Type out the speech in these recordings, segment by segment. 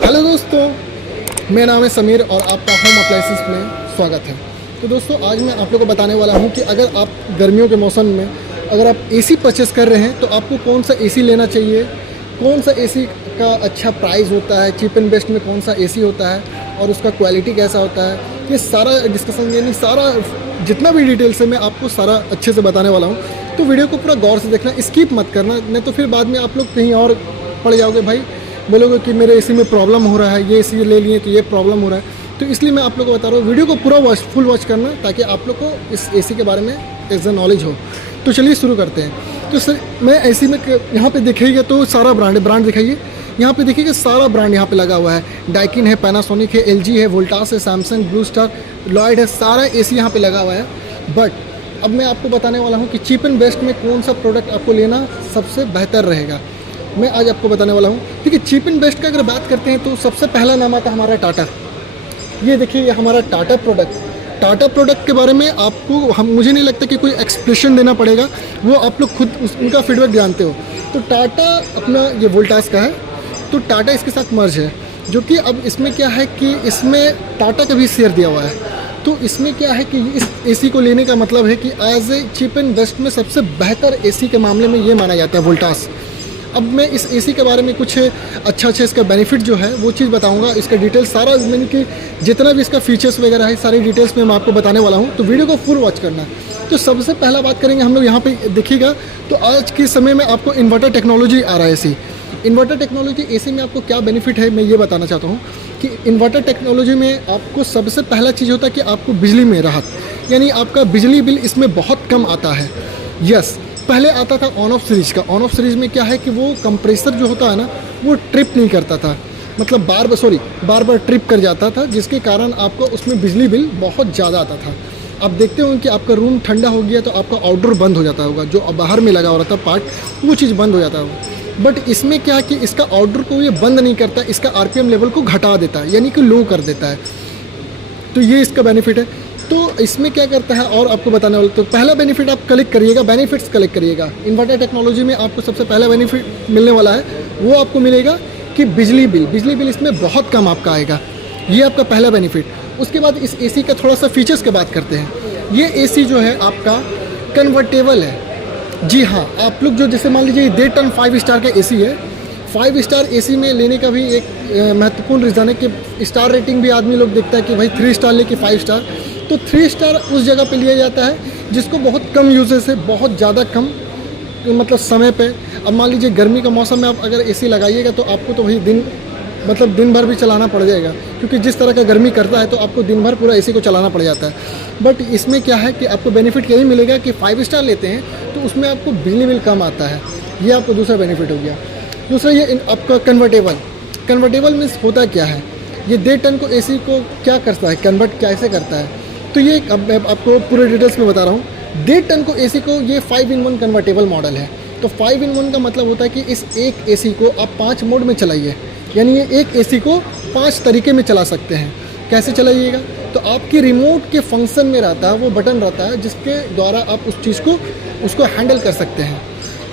Hello दोस्तों, मेरा नाम है समीर और आपका होम अप्लाइंसेस में स्वागत है। तो दोस्तों, आज मैं आप लोगों को बताने वाला हूं कि अगर आप गर्मियों के मौसम में अगर आप एसी परचेस कर रहे हैं तो आपको कौन सा एसी लेना चाहिए, कौन सा एसी का अच्छा प्राइस होता है, चीप एंड बेस्ट में कौन सा एसी होता है और उसका क्वालिटी कैसा होता है, ये सारा डिस्कशन यानी सारा जितना भी डिटेल्स है मैं आपको सारा अच्छे से बताने वाला हूँ। तो वीडियो को पूरा गौर से देखना, स्किप मत करना, नहीं तो फिर बाद में आप लोग कहीं और पड़ जाओगे, भाई बोलोगे कि मेरे एसी में प्रॉब्लम हो रहा है, ये एसी ले लिए तो ये प्रॉब्लम हो रहा है। तो इसलिए मैं आप लोगों को बता रहा हूँ, वीडियो को पूरा फुल वॉच करना ताकि आप लोग को इस एसी के बारे में एज अ नॉलेज हो। तो चलिए शुरू करते हैं। तो सर मैं एसी में यहाँ पे देखिएगा तो सारा ब्रांड दिखाइए, यहाँ पे देखिएगा सारा ब्रांड यहाँ पे लगा हुआ है। डाइकिन है, पैनासोनिक है, एलजी है, वोल्टास है, सैमसंग, ब्लू स्टार, लॉयड है, सारा एसी यहाँ पे लगा हुआ है। बट अब मैं आपको बताने वाला हूँ कि चीप एंड बेस्ट में कौन सा प्रोडक्ट आपको लेना सबसे बेहतर रहेगा, मैं आज आपको बताने वाला हूँ। ठीक है, चीप एंड बेस्ट का अगर बात करते हैं तो सबसे पहला नाम आता है हमारा टाटा। ये देखिए, ये हमारा टाटा प्रोडक्ट के बारे में आपको मुझे नहीं लगता कि कोई एक्सप्लेनेशन देना पड़ेगा, वो आप लोग खुद उनका फीडबैक जानते हो। तो टाटा अपना ये वोल्टास का है, तो टाटा इसके साथ मर्ज है, जो कि अब इसमें क्या है कि इसमें टाटा का भी शेयर दिया हुआ है। तो इसमें क्या है कि इस एसी को लेने का मतलब है कि as a cheap and best में सबसे बेहतर एसी के मामले में ये माना जाता है वोल्टास। अब मैं इस एसी के बारे में कुछ अच्छा इसका बेनिफिट जो है वो चीज़ बताऊंगा, इसका डिटेल्स सारा मैंने कि जितना भी इसका फीचर्स वगैरह है सारी डिटेल्स में मैं आपको बताने वाला हूँ। तो वीडियो को फुल वॉच करना। तो सबसे पहला बात करेंगे हम लोग यहाँ पे देखिएगा, तो आज के समय में आपको इन्वर्टर टेक्नोलॉजी आ रहा है एसी। इन्वर्टर टेक्नोलॉजी एसी में आपको क्या बेनिफिट है मैं ये बताना चाहता हूँ कि इन्वर्टर टेक्नोलॉजी में आपको सबसे पहला चीज़ होता है कि आपको बिजली में राहत, यानी आपका बिजली बिल इसमें बहुत कम आता है। यस, पहले आता था ऑन ऑफ सीरीज का। ऑन ऑफ सीरीज में क्या है कि वो कंप्रेसर जो होता है ना वो ट्रिप नहीं करता था, मतलब बार बार ट्रिप कर जाता था, जिसके कारण आपको उसमें बिजली बिल बहुत ज़्यादा आता था। आप देखते हो कि आपका रूम ठंडा हो गया तो आपका आउटडोर बंद हो जाता होगा, जो बाहर में लगा हो रहा था पार्ट वो चीज़ बंद हो जाता होगा। बट इसमें क्या है कि इसका आउटडोर को ये बंद नहीं करता, इसका आरपीएम लेवल को घटा देता है, यानी कि लो कर देता है। तो ये इसका बेनिफिट है। तो इसमें क्या करता है और आपको बताने वाला, तो पहला बेनिफिट आप कलेक्ट करिएगा, बेनिफिट्स कलेक्ट करिएगा। इन्वर्टर टेक्नोलॉजी में आपको सबसे पहला बेनिफिट मिलने वाला है वो आपको मिलेगा कि बिजली बिल इसमें बहुत कम आपका आएगा, ये आपका पहला बेनिफिट। उसके बाद इस एसी का थोड़ा सा फीचर्स की बात करते हैं। ये एसी जो है आपका कन्वर्टेबल है। जी हाँ, आप लोग जो जैसे मान लीजिए 1.5 टन 5 स्टार का एसी है, 5 स्टार एसी में लेने का भी एक महत्वपूर्ण रीज़न है कि स्टार रेटिंग भी आदमी लोग देखता है कि भाई 3 स्टार लेके 5 स्टार। तो 3 स्टार उस जगह पे लिया जाता है जिसको बहुत कम यूजेस है, बहुत ज़्यादा कम मतलब समय पे। अब मान लीजिए गर्मी का मौसम में आप अगर एसी लगाइएगा तो आपको तो भाई दिन भर भी चलाना पड़ जाएगा, क्योंकि जिस तरह का गर्मी करता है तो आपको दिन भर पूरा एसी को चलाना पड़ जाता है। बट इसमें क्या है कि आपको बेनिफिट यही मिलेगा कि 5 स्टार लेते हैं तो उसमें आपको बिजली बिल कम आता है, ये आपको दूसरा बेनिफिट हो गया। दूसरा ये आपका कन्वर्टेबल मीन्स होता क्या है, ये 1.5 टन को एसी को क्या करता है, कन्वर्ट कैसे करता है। तो ये अब मैं आपको पूरे डिटेल्स में बता रहा हूँ। 1.5 टन को एसी को ये 5-in-1 कन्वर्टेबल मॉडल है। तो 5-in-1 का मतलब होता है कि इस एक एसी को आप 5 मोड में चलाइए, यानी ये एक एसी को 5 तरीके में चला सकते हैं। कैसे चलाइएगा, तो आपकी रिमोट के फंक्शन में रहता है, वो बटन रहता है जिसके द्वारा आप उस चीज़ को उसको हैंडल कर सकते हैं।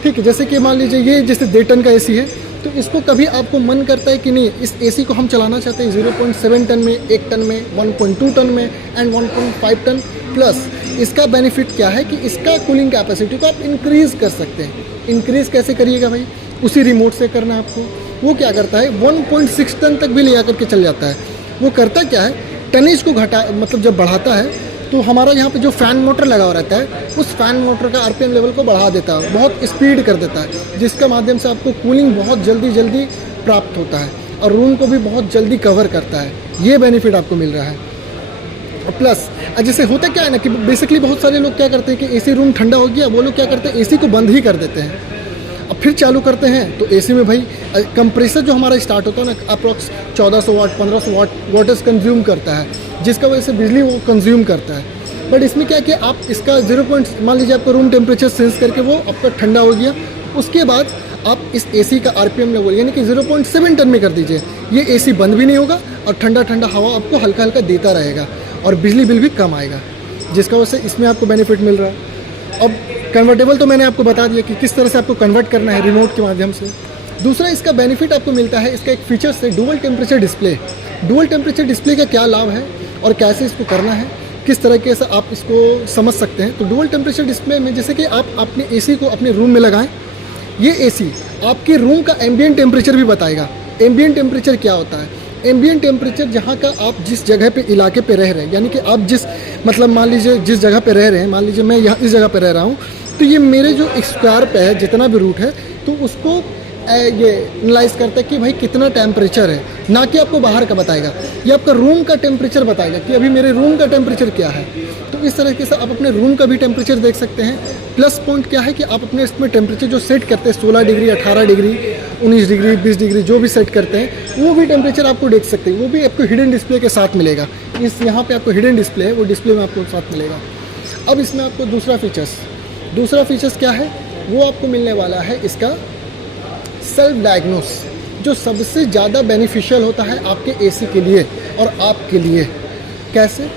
ठीक है, जैसे कि मान लीजिए ये जैसे 1.5 टन का एसी है, तो इसको कभी आपको मन करता है कि नहीं इस एसी को हम चलाना चाहते हैं 0.7 टन में, 1 टन में, 1.2 टन में एंड 1.5 टन प्लस। इसका बेनिफिट क्या है कि इसका कूलिंग कैपेसिटी को आप इंक्रीज़ कर सकते हैं। इंक्रीज़ कैसे करिएगा भाई, उसी रिमोट से करना है आपको। वो क्या करता है 1.6 टन तक भी ले आकर के चल जाता है। वो करता क्या है, टनेज को मतलब जब बढ़ाता है तो हमारा यहाँ पे जो फ़ैन मोटर लगा हुआ रहता है उस फ़ैन मोटर का आरपीएम लेवल को बढ़ा देता है, बहुत स्पीड कर देता है, जिसका माध्यम से आपको कूलिंग बहुत जल्दी प्राप्त होता है और रूम को भी बहुत जल्दी कवर करता है। ये बेनिफिट आपको मिल रहा है। प्लस जैसे होता क्या है ना कि बेसिकली बहुत सारे लोग क्या करते हैं कि एसी रूम ठंडा हो गया, वो लोग क्या करते हैं एसी को बंद ही कर देते हैं, अब फिर चालू करते हैं। तो एसी में भाई कंप्रेसर जो हमारा स्टार्ट होता है ना अप्रॉक्स 1400 वाट 1500 वाटर्स कंज्यूम करता है, जिसका वजह से बिजली वो कंज्यूम करता है। बट इसमें क्या है कि आप इसका मान लीजिए आपका रूम टेम्परेचर सेंस करके वो आपका ठंडा हो गया, उसके बाद आप इस एसी का आरपीएम लेवल यानी कि 0.7 टन में कर दीजिए। ये एसी बंद भी नहीं होगा और ठंडा हवा आपको हल्का हल्का देता रहेगा और बिजली बिल भी कम आएगा, जिसका वजह से इसमें आपको बेनिफिट मिल रहा है। अब कन्वर्टेबल तो मैंने आपको बता दिया कि किस तरह से आपको कन्वर्ट करना है रिमोट के माध्यम से। दूसरा इसका बेनिफिट आपको मिलता है, इसका एक फीचर्स है dual temperature display. Dual temperature display का क्या लाभ है और कैसे इसको करना है, किस तरीके से आप इसको समझ सकते हैं। तो डुअल टेम्परेचर डिस्प्ले में जैसे कि आप अपने एसी को अपने रूम में लगाएं, ये एसी आपके रूम का एम्बिएंट टेम्परेचर भी बताएगा। एम्बिएंट टेम्परेचर क्या होता है? एम्बिएंट टेम्परेचर जहाँ का आप जिस जगह पे इलाके पे रह रहे हैं, यानी कि आप जिस मतलब मान लीजिए जिस जगह पे रह रहे हैं, मान लीजिए मैं यहाँ इस जगह पे रह रहा हूँ, तो ये मेरे जो स्क्वायर पे है जितना भी रूट है, तो उसको ये एनालाइज करता है कि भाई कितना टेम्परेचर है, ना कि आपको बाहर का बताएगा। ये आपका रूम का टेम्परेचर बताएगा कि अभी मेरे रूम का टेम्परेचर क्या है। तो इस तरीके से आप अपने रूम का भी टेम्परेचर देख सकते हैं। प्लस पॉइंट क्या है कि आप अपने इसमें टेम्परेचर जो सेट करते हैं 16 डिग्री, 18 डिग्री, 19 डिग्री, 20 डिग्री जो भी सेट करते हैं, वो भी टेम्परेचर आपको देख सकते हैं। वो भी आपको हिडन डिस्प्ले के साथ मिलेगा। इस यहाँ पे आपको हिडन डिस्प्ले है, वो डिस्प्ले में आपको साथ मिलेगा। अब इसमें आपको दूसरा फीचर्स क्या है, वो आपको मिलने वाला है इसका सेल्फ डायग्नोस, जो सबसे ज़्यादा बेनिफिशियल होता है आपके एसी के लिए और आपके लिए। कैसे?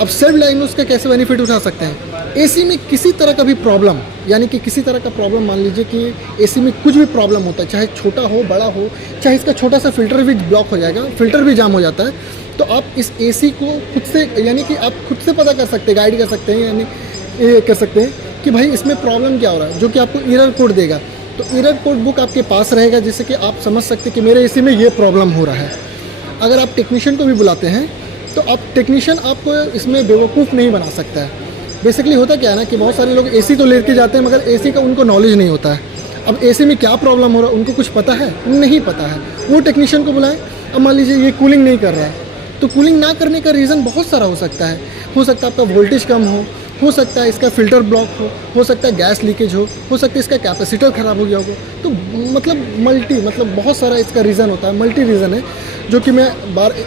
अब सेल्फ डायग्नोस का कैसे बेनिफिट उठा सकते हैं? एसी में किसी तरह का भी प्रॉब्लम, यानी कि किसी तरह का प्रॉब्लम, मान लीजिए कि एसी में कुछ भी प्रॉब्लम होता है, चाहे छोटा हो बड़ा हो, चाहे इसका छोटा सा फिल्टर भी ब्लॉक हो जाएगा, फिल्टर भी जाम हो जाता है, तो आप इस एसी को खुद से, यानी कि आप खुद से पता कर सकते हैं, गाइड कर सकते हैं, यानी ये कर सकते हैं कि भाई इसमें प्रॉब्लम क्या हो रहा है, जो कि आपको एरर कोड देगा। तो एरर कोड बुक आपके पास रहेगा, जिससे कि आप समझ सकते हैं कि मेरे एसी में ये प्रॉब्लम हो रहा है। अगर आप टेक्नीशियन को भी बुलाते हैं, तो आप टेक्नीशियन आपको इसमें बेवकूफ़ नहीं बना सकता है। बेसिकली होता क्या है ना कि बहुत सारे लोग एसी तो लेके जाते हैं, मगर एसी का उनको नॉलेज नहीं होता है। अब एसी में क्या प्रॉब्लम हो रहा है उनको कुछ पता है? नहीं पता है। वो टेक्नीशियन को बुलाएं। अब मान लीजिए ये कूलिंग नहीं कर रहा है, तो कूलिंग ना करने का रीज़न बहुत सारा हो सकता है। हो सकता है आपका वोल्टेज कम हो सकता है इसका फ़िल्टर ब्लॉक हो सकता है गैस लीकेज हो सकता है इसका कैपेसिटर ख़राब हो गया हो। तो मतलब बहुत सारा इसका रीज़न होता है, मल्टी रीज़न है, जो कि मैं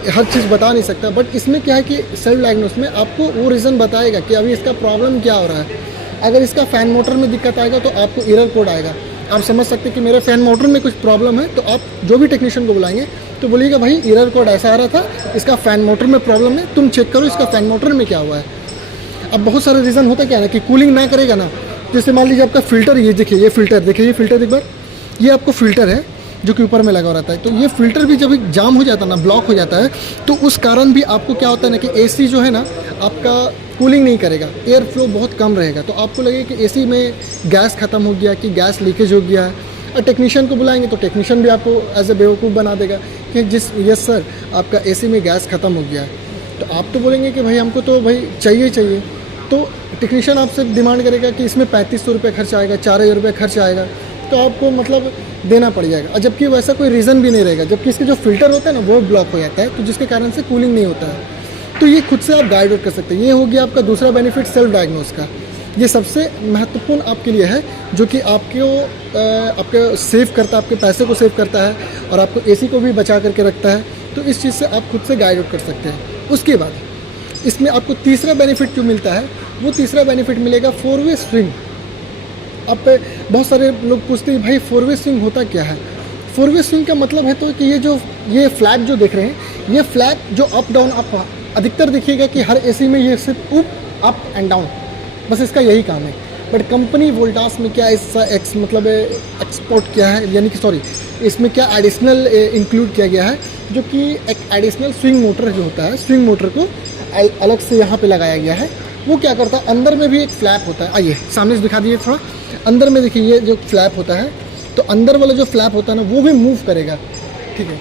हर चीज़ बता नहीं सकता। बट इसमें क्या है कि सेल्फ डायग्नोस में आपको वो रीज़न बताएगा कि अभी इसका प्रॉब्लम क्या हो रहा है। अगर इसका फ़ैन मोटर में दिक्कत आएगा तो आपको एरर कोड आएगा, आप समझ सकते हैं कि मेरे फ़ैन मोटर में कुछ प्रॉब्लम है। तो आप जो भी टेक्नीशियन को बुलाएंगे तो बोलिएगा भाई एरर कोड ऐसा आ रहा था, इसका फ़ैन मोटर में प्रॉब्लम है, तुम चेक करो इसका फ़ैन मोटर में क्या हुआ है। अब बहुत सारे रीज़न होता क्या है ना कि कूलिंग ना करेगा ना, जैसे मान लीजिए आपका फ़िल्टर, ये देखिए ये फ़िल्टर एक बार, ये आपको फ़िल्टर है जो कि ऊपर में लगा रहता है। तो ये फ़िल्टर भी जब जाम हो जाता है ना, ब्लॉक हो जाता है, तो उस कारण भी आपको क्या होता है ना कि एसी जो है ना आपका कूलिंग नहीं करेगा, एयर फ्लो बहुत कम रहेगा। तो आपको लगेगा कि एसी में गैस ख़त्म हो गया, कि गैस लीकेज हो गया है। और टेक्नीशियन को बुलाएंगे तो टेक्नीशियन भी आपको एज ए बेवकूफ़ बना देगा कि यस सर आपका एसी में गैस ख़त्म हो गया है। तो आप तो बोलेंगे कि भाई हमको तो भाई चाहिए। तो टेक्नीशियन आपसे डिमांड करेगा कि इसमें 3500 रुपये खर्च आएगा, 4000 रुपये खर्च आएगा, तो आपको मतलब देना पड़ जाएगा। और जबकि वैसा कोई रीज़न भी नहीं रहेगा, जबकि इसके जो फ़िल्टर होता है ना वो ब्लॉक हो जाता है, तो जिसके कारण से कूलिंग नहीं होता है। तो ये खुद से आप गाइड आउट कर सकते हैं। ये हो गया आपका दूसरा बेनिफिट सेल्फ डायग्नोस का। ये सबसे महत्वपूर्ण आपके लिए है, जो कि आपके सेव करता है, आपके पैसे को सेव करता है और आपको एसी को भी बचा करके रखता है। तो इस चीज़ से आप खुद से गाइड आउट कर सकते हैं। उसके बाद इसमें आपको तीसरा बेनिफिट जो मिलता है, वो तीसरा बेनिफिट मिलेगा 4-वे स्विंग। अब बहुत सारे लोग पूछते हैं भाई 4-वे स्विंग होता क्या है। 4-वे स्विंग का मतलब है तो कि ये फ्लैग जो देख रहे हैं, ये फ्लैग जो अप डाउन, आप अधिकतर देखिएगा कि हर एसी में ये सिर्फ अप एंड डाउन, बस इसका यही काम है। बट कंपनी वोल्टास में क्या इसका एक्सपोर्ट किया है, यानी कि सॉरी इसमें क्या एडिशनल इंक्लूड किया गया है, जो कि एक एडिशनल स्विंग मोटर जो होता है, स्विंग मोटर को अलग से यहाँ पे लगाया गया है। वो क्या करता है, अंदर में भी एक फ्लैप होता है। आइए सामने से दिखा दीजिए थोड़ा। अंदर में देखिए ये जो फ्लैप होता है, तो अंदर वाला जो फ्लैप होता है ना वो भी मूव करेगा, ठीक है।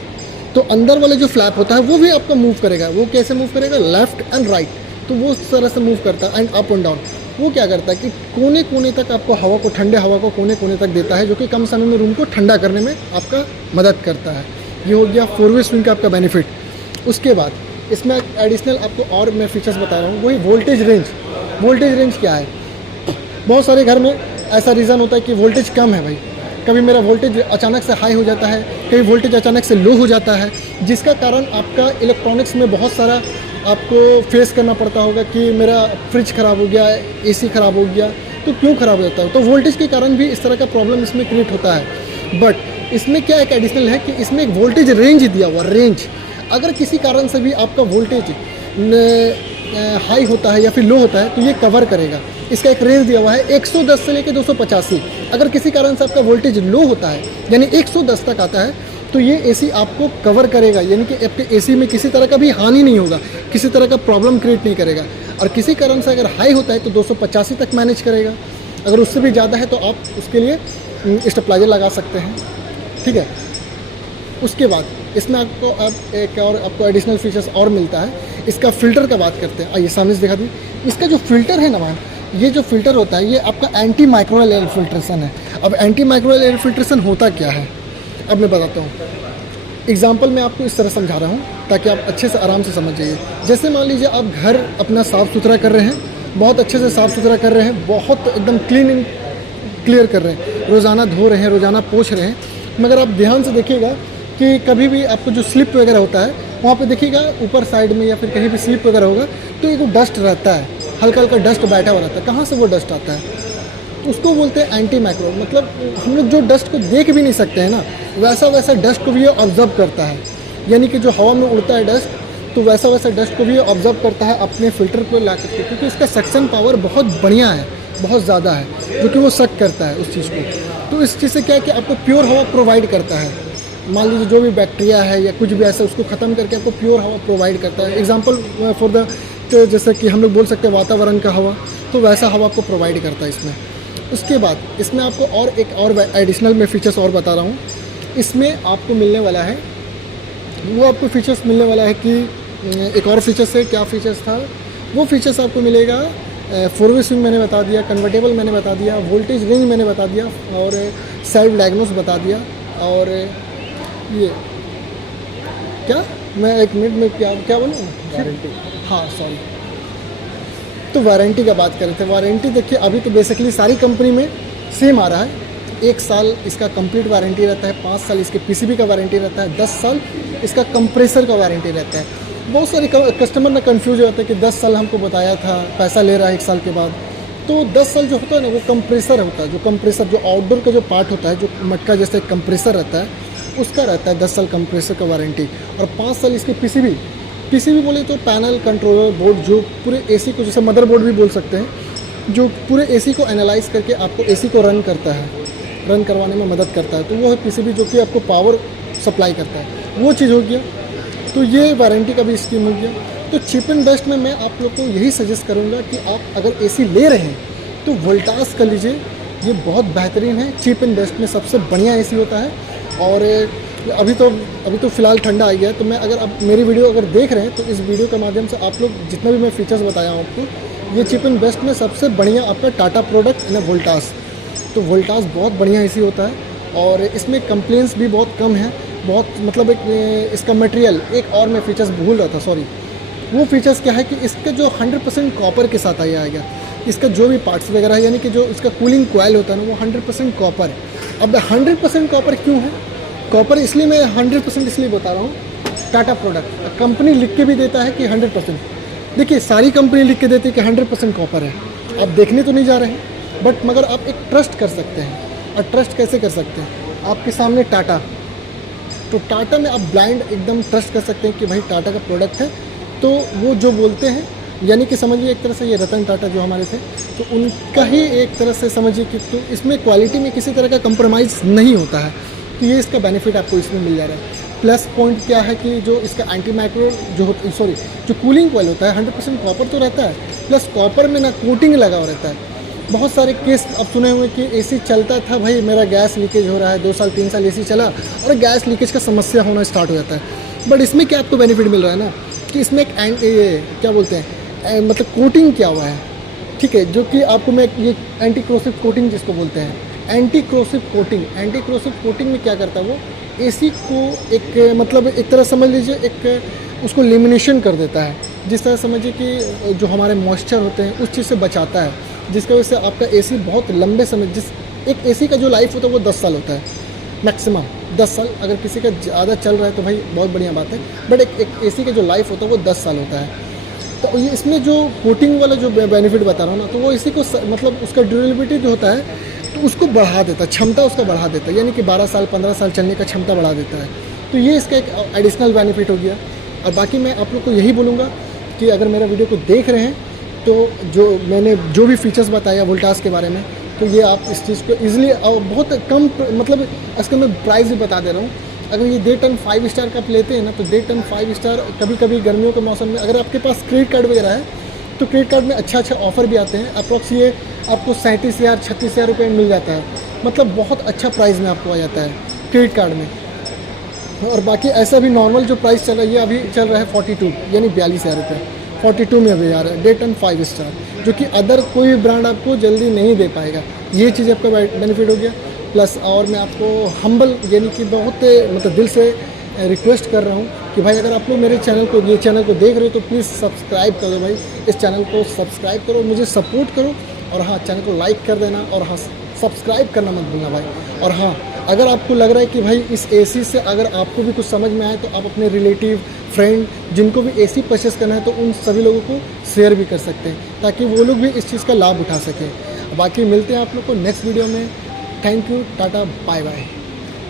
तो अंदर वाला जो फ्लैप होता है वो भी आपका मूव करेगा। वो कैसे मूव करेगा, लेफ्ट एंड राइट, तो वो उस तरह से मूव करता है, एंड अप एंड डाउन। वो क्या करता है कि कोने कोने तक आपको हवा को, ठंडे हवा को कोने कोने तक देता है, जो कि कम समय में रूम को ठंडा करने में आपका मदद करता है। ये हो गया 4-वे स्विंग का आपका बेनिफिट। उसके बाद इसमें एडिशनल आपको और मैं फीचर्स बता रहा हूँ, वही वोल्टेज रेंज। वोल्टेज रेंज क्या है, बहुत सारे घर में ऐसा रीज़न होता है कि वोल्टेज कम है भाई, कभी मेरा वोल्टेज अचानक से हाई हो जाता है, कभी वोल्टेज अचानक से लो हो जाता है, जिसका कारण आपका इलेक्ट्रॉनिक्स में बहुत सारा आपको फेस करना पड़ता होगा कि मेरा फ्रिज ख़राब हो गया, एसी ख़राब हो गया। तो क्यों ख़राब हो जाता है, तो वोल्टेज के कारण भी इस तरह का प्रॉब्लम इसमें क्रिएट होता है। बट इसमें क्या एक एडिशनल है कि इसमें एक वोल्टेज रेंज दिया हुआ, रेंज। अगर किसी कारण से भी आपका वोल्टेज हाई होता है या फिर लो होता है तो ये कवर करेगा। इसका एक रेंज दिया हुआ है 110 से लेकर 285। अगर किसी कारण से आपका वोल्टेज लो होता है यानी 110 तक आता है तो ये एसी आपको कवर करेगा, यानी कि आपके एसी में किसी तरह का भी हानि नहीं होगा, किसी तरह का प्रॉब्लम क्रिएट नहीं करेगा। और किसी कारण से अगर हाई होता है तो 285 तक मैनेज करेगा। अगर उससे भी ज़्यादा है तो आप उसके लिए स्टेबलाइजर लगा सकते हैं, ठीक है। उसके बाद इसमें आपको अब एक और आपको एडिशनल फीचर्स और मिलता है। इसका फ़िल्टर का बात करते हैं, आइए सामने से दिखा दूँ। इसका जो फ़िल्टर है ना मैम, ये जो फ़िल्टर होता है ये आपका एंटी माइक्रोवेल एयर फिल्ट्रेशन है। अब एंटी माइक्रोवेल एयर फिल्ट्रेशन होता क्या है अब मैं बताता हूँ। एग्जाम्पल मैं आपको इस तरह समझा रहा हूँ ताकि आप अच्छे से आराम से समझ जाइए। जैसे मान लीजिए आप घर अपना साफ़ सुथरा कर रहे हैं, बहुत अच्छे से साफ़ सुथरा कर रहे हैं, बहुत एकदम क्लीन एंड क्लियर कर रहे हैं, रोज़ाना धो रहे हैं, रोज़ाना पोंछ रहे हैं, मगर आप ध्यान से देखिएगा कि कभी भी आपको जो स्लिप वगैरह होता है वहाँ पे देखिएगा ऊपर साइड में या फिर कहीं भी स्लिप वगैरह होगा तो एक डस्ट रहता है, हल्का हल्का डस्ट बैठा हुआ रहता है। कहाँ से वो डस्ट आता है? उसको बोलते हैं एंटी माइक्रो। मतलब हम लोग जो डस्ट को देख भी नहीं सकते हैं ना, वैसा डस्ट को भी ये ऑब्जर्व करता है, यानी कि जो हवा में उड़ता है डस्ट तो वैसा डस्ट को भी ये ऑब्जर्व करता है अपने फ़िल्टर को ला करके, क्योंकि इसका सक्शन पावर बहुत बढ़िया है, बहुत ज़्यादा है, जो कि वो सक करता है उस चीज़ को। तो इस चीज़ से क्या है कि आपको प्योर हवा प्रोवाइड करता है। मान लीजिए जो भी बैक्टीरिया है या कुछ भी ऐसा उसको ख़त्म करके आपको प्योर हवा प्रोवाइड करता है। एग्जांपल फॉर द तो जैसे कि हम लोग बोल सकते हैं वातावरण का हवा, तो वैसा हवा आपको प्रोवाइड करता है इसमें। उसके बाद इसमें आपको और एक और एडिशनल में फ़ीचर्स और बता रहा हूँ। इसमें आपको मिलने वाला है, वो आपको फ़ीचर्स मिलने वाला है कि एक और फीचर्स है। क्या फ़ीचर्स था? वो फीचर्स आपको मिलेगा 4-वे स्विंग मैंने बता दिया, कन्वर्टेबल मैंने बता दिया, वोल्टेज रेंज मैंने बता दिया और सेल्फ डायग्नोस बता दिया। और ये क्या मैं एक मिनट में क्या बोलूँ, वारंटी, हाँ सॉरी, तो वारंटी का बात कर रहे थे। वारंटी देखिए अभी तो बेसिकली सारी कंपनी में सेम आ रहा है। 1 साल इसका कंप्लीट वारंटी रहता है, 5 साल इसके पीसीबी का वारंटी रहता है, 10 साल इसका कंप्रेसर का वारंटी रहता है। बहुत सारे कस्टमर ना कंफ्यूज होता है कि 10 साल हमको बताया था, पैसा ले रहा है 1 साल के बाद। तो 10 साल जो होता है ना वो कंप्रेसर होता है, जो कंप्रेसर जो आउटडोर का जो पार्ट होता है, जो मटका जैसे कंप्रेसर रहता है उसका रहता है 10 साल कंप्रेसर का वारंटी। और 5 साल इसके पीसीबी बोले तो पैनल कंट्रोलर बोर्ड, जो पूरे एसी को, जैसे मदरबोर्ड भी बोल सकते हैं, जो पूरे एसी को एनालाइज करके आपको एसी को रन करता है, रन करवाने में मदद करता है। तो वो है पीसीबी जो कि आपको पावर सप्लाई करता है, वो चीज़ हो गया। तो ये वारंटी का भी स्कीम हो गया। तो चीप एंड बेस्ट में मैं आप लोग को यही सजेस्ट करूँगा कि आप अगर एसी ले रहे हैं तो वोल्टास कर लीजिए, ये बहुत बेहतरीन है। चीप एंड बेस्ट में सबसे बढ़िया एसी होता है। और अभी तो फ़िलहाल ठंडा आ गया है, तो मैं अगर आप मेरी वीडियो अगर देख रहे हैं तो इस वीडियो के माध्यम से आप लोग जितना भी मैं फीचर्स बताया हूँ आपको, ये चीप एंड बेस्ट में सबसे बढ़िया आपका टाटा प्रोडक्ट है वोल्टास। तो वोल्टास बहुत बढ़िया एसी होता है और इसमें कंप्लेंट्स भी बहुत कम है। बहुत मतलब एक इसका मटेरियल, एक और मैं फीचर्स भूल रहा था, सॉरी। वो फीचर्स क्या है कि इसका जो 100% कॉपर के साथ आएगा। इसका जो भी पार्ट्स वगैरह है, यानी कि जो इसका कूलिंग कॉइल होता है ना, वो 100% कॉपर है। अब 100% कॉपर क्यों है? कॉपर इसलिए मैं 100% इसलिए बता रहा हूँ, टाटा प्रोडक्ट कंपनी लिख के भी देता है कि 100%। देखिए सारी कंपनी लिख के देती है कि 100% कॉपर है, आप देखने तो नहीं जा रहे हैं, बट मगर आप एक ट्रस्ट कर सकते हैं। और ट्रस्ट कैसे कर सकते हैं? आपके सामने टाटा, तो टाटा में आप ब्लाइंड एकदम ट्रस्ट कर सकते हैं कि भाई टाटा का प्रोडक्ट है, तो वो जो बोलते हैं, यानी कि समझिए एक तरह से ये रतन टाटा जो हमारे थे, तो उनका ही एक तरह से समझिए कि तो इसमें क्वालिटी में किसी तरह का कंप्रोमाइज़ नहीं होता है। तो ये इसका बेनिफिट आपको इसमें मिल जा रहा है। प्लस पॉइंट क्या है कि जो इसका एंटी माइक्रो जो कूलिंग कॉइल होता है 100% कॉपर तो रहता है, प्लस कॉपर में ना कोटिंग लगा हुआ रहता है। बहुत सारे केस अब सुने हुए कि एसी चलता था, भाई मेरा गैस लीकेज हो रहा है, 2 साल 3 साल एसी चला और गैस लीकेज का समस्या होना स्टार्ट हो जाता है। बट इसमें क्या आपको बेनिफिट मिल रहा है ना कि इसमें एक क्या बोलते हैं, मतलब कोटिंग किया हुआ है, ठीक है, जो कि आपको मैं ये एंटी क्रोसिव कोटिंग जिसको बोलते हैं, एंटी क्रोसिव कोटिंग में क्या करता है वो एसी को एक मतलब एक तरह समझ लीजिए एक उसको लेमिनेशन कर देता है। जिस तरह समझिए कि जो हमारे मॉइस्चर होते हैं उस चीज़ से बचाता है, जिसकी वजह से आपका एसी बहुत लंबे समय, जिस एक एसी का जो लाइफ होता है वो 10 साल होता है मैक्सिमम, 10 साल। अगर किसी का ज़्यादा चल रहा है तो भाई बहुत बढ़िया बात है, बट एक एसी का जो लाइफ होता है वो 10 साल होता है। तो ये इसमें जो कोटिंग वाला जो बेनिफिट बता रहा हूँ ना, तो वो इसी को मतलब उसका ड्यूरेबिलिटी जो होता है तो उसको बढ़ा देता है, क्षमता उसका बढ़ा देता है, यानी कि 12 साल 15 साल चलने का क्षमता बढ़ा देता है। तो ये इसका एक एडिशनल बेनिफिट हो गया। और बाकी मैं आप लोग को यही बोलूँगा कि अगर मेरा वीडियो को देख रहे हैं तो मैंने जो भी फीचर्स बताया वोल्टास के बारे में, तो ये आप इस चीज़ को ईज़िली और बहुत कम, मतलब इसका मैं प्राइस भी बता दे रहा हूँ। अगर ये डे 10 5 स्टार का आप लेते हैं ना, तो डे 10 5 स्टार कभी कभी गर्मियों के मौसम में अगर आपके पास क्रेडिट कार्ड वगैरह है तो क्रेडिट कार्ड में अच्छा ऑफ़र भी आते हैं। अप्रॉक्स ये आपको 37,000 36,000 रुपये में मिल जाता है, मतलब बहुत अच्छा प्राइस में आपको आ जाता है क्रेडिट कार्ड में। और बाकी ऐसा भी नॉर्मल जो प्राइस चल रहा है, ये अभी चल रहा है 42 यानी 42,000 रुपये, 42 में अभी आ रहा है डे 10 5 स्टार, जो कि अदर कोई ब्रांड आपको जल्दी नहीं दे पाएगा। ये चीज़ आपका बेनिफिट हो गया। प्लस और मैं आपको हम्बल यानी कि बहुत मतलब दिल से रिक्वेस्ट कर रहा हूँ कि भाई अगर आप लोग मेरे ये चैनल को देख रहे हो तो प्लीज़ सब्सक्राइब कर दो भाई, इस चैनल को सब्सक्राइब करो, मुझे सपोर्ट करो। और हाँ, चैनल को लाइक कर देना और हाँ सब्सक्राइब करना मत भूलना भाई। और हाँ, अगर आपको लग रहा है कि भाई इस एसी से अगर आपको भी कुछ समझ में आए तो आप अपने रिलेटिव फ्रेंड जिनको भी एसी परचेस करना है तो उन सभी लोगों को शेयर भी कर सकते हैं, ताकि वो लोग भी इस चीज़ का लाभ उठा सकें। बाकी मिलते हैं आप लोग को नेक्स्ट वीडियो में। Thank you, tata, bye bye.